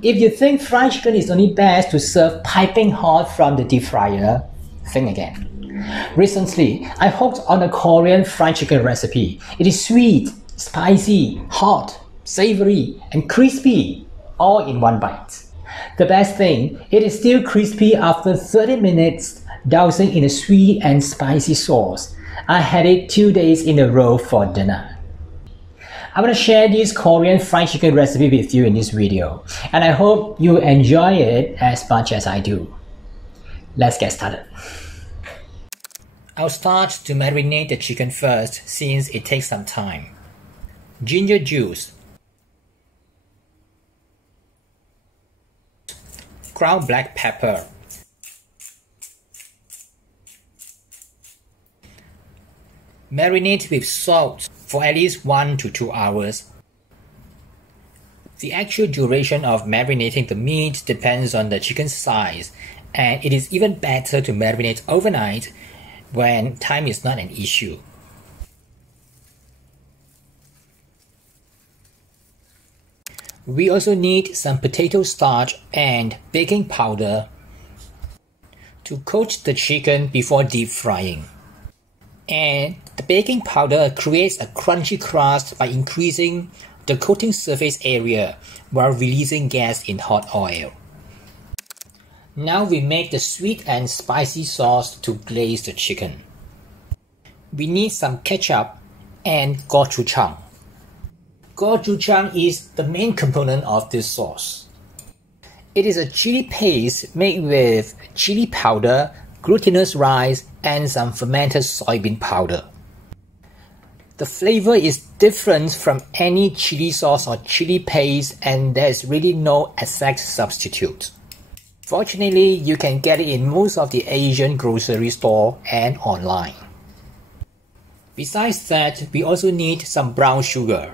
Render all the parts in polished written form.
If you think fried chicken is only best to serve piping hot from the deep fryer, think again. Recently, I hooked on a Korean fried chicken recipe. It is sweet, spicy, hot, savory, and crispy, all in one bite. The best thing, it is still crispy after 30 minutes, dousing in a sweet and spicy sauce. I had it 2 days in a row for dinner. I'm going to share this Korean fried chicken recipe with you in this video, and I hope you enjoy it as much as I do. Let's get started. I'll start to marinate the chicken first since it takes some time. Ginger juice, ground black pepper, marinate with salt for at least 1 to 2 hours. The actual duration of marinating the meat depends on the chicken size, and it is even better to marinate overnight when time is not an issue. We also need some potato starch and baking powder to coat the chicken before deep frying. And the baking powder creates a crunchy crust by increasing the coating surface area while releasing gas in hot oil. Now we make the sweet and spicy sauce to glaze the chicken. We need some ketchup and gochujang. Gochujang is the main component of this sauce. It is a chili paste made with chili powder, glutinous rice, and some fermented soybean powder. The flavor is different from any chili sauce or chili paste, and there is really no exact substitute. Fortunately, you can get it in most of the Asian grocery store and online. Besides that, we also need some brown sugar,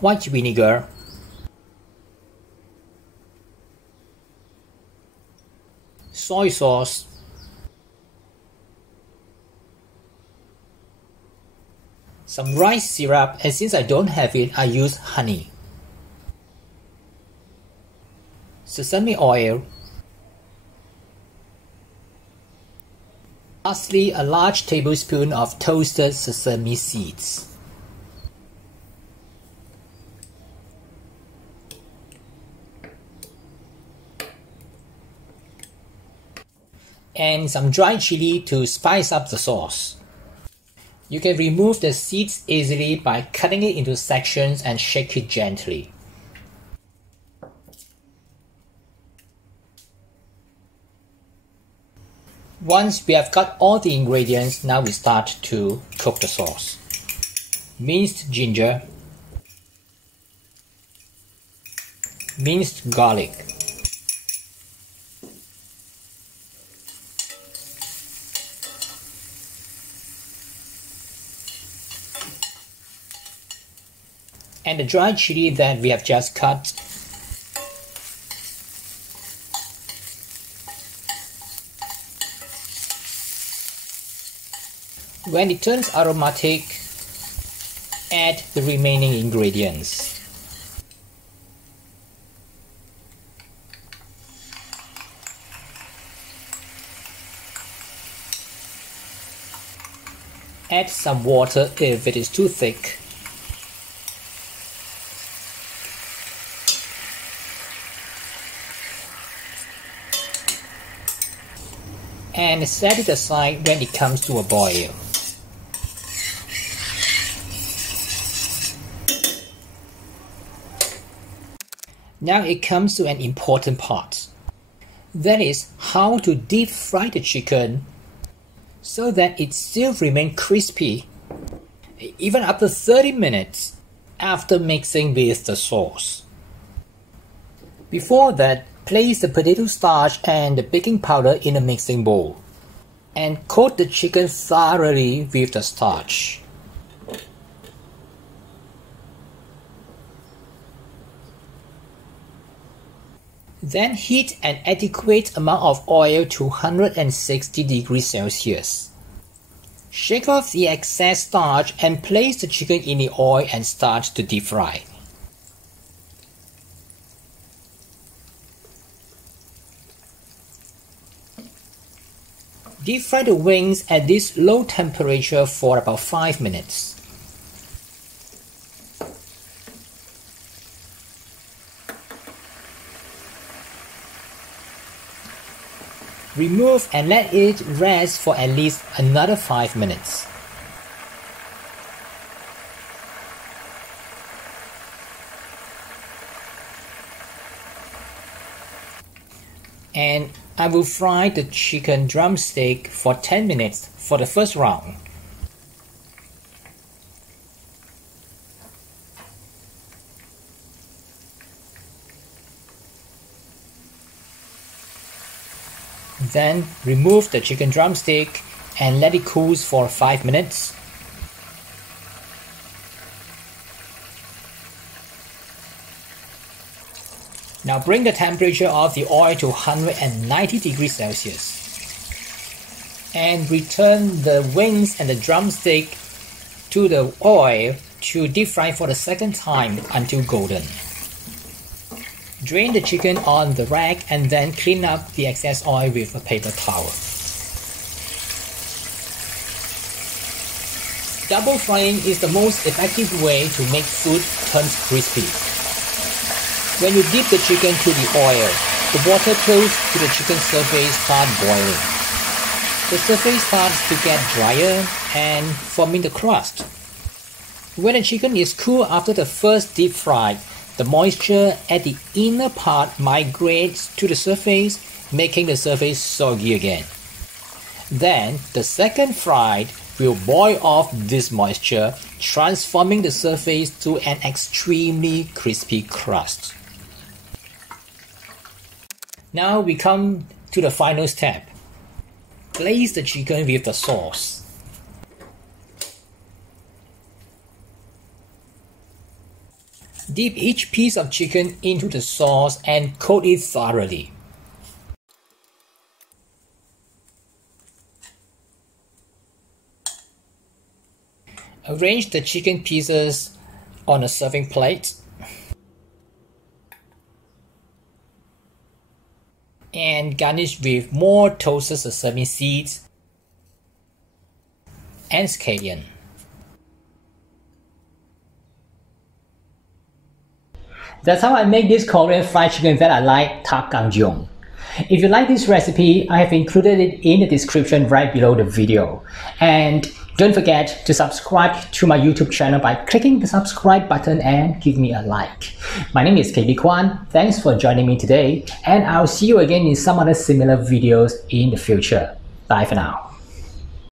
white vinegar, soy sauce, some rice syrup, and since I don't have it, I use honey, sesame oil, lastly a large tablespoon of toasted sesame seeds. And some dried chili to spice up the sauce. You can remove the seeds easily by cutting it into sections and shake it gently. Once we have got all the ingredients, now we start to cook the sauce. Minced ginger, minced garlic, and the dried chili that we have just cut. When it turns aromatic, add the remaining ingredients. Add some water if it is too thick. And set it aside when it comes to a boil. Now it comes to an important part. That is how to deep fry the chicken so that it still remains crispy even after 30 minutes after mixing with the sauce. Before that, place the potato starch and the baking powder in a mixing bowl and coat the chicken thoroughly with the starch. Then heat an adequate amount of oil to 160 degrees Celsius. Shake off the excess starch and place the chicken in the oil and start to deep fry. Deep fry the wings at this low temperature for about 5 minutes. Remove and let it rest for at least another 5 minutes. And I will fry the chicken drumstick for 10 minutes for the first round. Then remove the chicken drumstick and let it cool for 5 minutes. Now bring the temperature of the oil to 190 degrees Celsius. And return the wings and the drumstick to the oil to deep fry for the second time until golden. Drain the chicken on the rack and then clean up the excess oil with a paper towel. Double frying is the most effective way to make food turn crispy. When you dip the chicken to the oil, the water close to the chicken surface starts boiling. The surface starts to get drier and forming the crust. When the chicken is cool after the first deep fry, the moisture at the inner part migrates to the surface, making the surface soggy again. Then, the second fry will boil off this moisture, transforming the surface to an extremely crispy crust. Now we come to the final step. Glaze the chicken with the sauce. Dip each piece of chicken into the sauce and coat it thoroughly. Arrange the chicken pieces on a serving plate and garnish with more toasted sesame seeds and scallion. That's how I make this Korean fried chicken that I like, Dakgangjeong. If you like this recipe, I have included it in the description right below the video. And don't forget to subscribe to my YouTube channel by clicking the subscribe button and give me a like. My name is KB Kwan. Thanks for joining me today, and I'll see you again in some other similar videos in the future. Bye for now.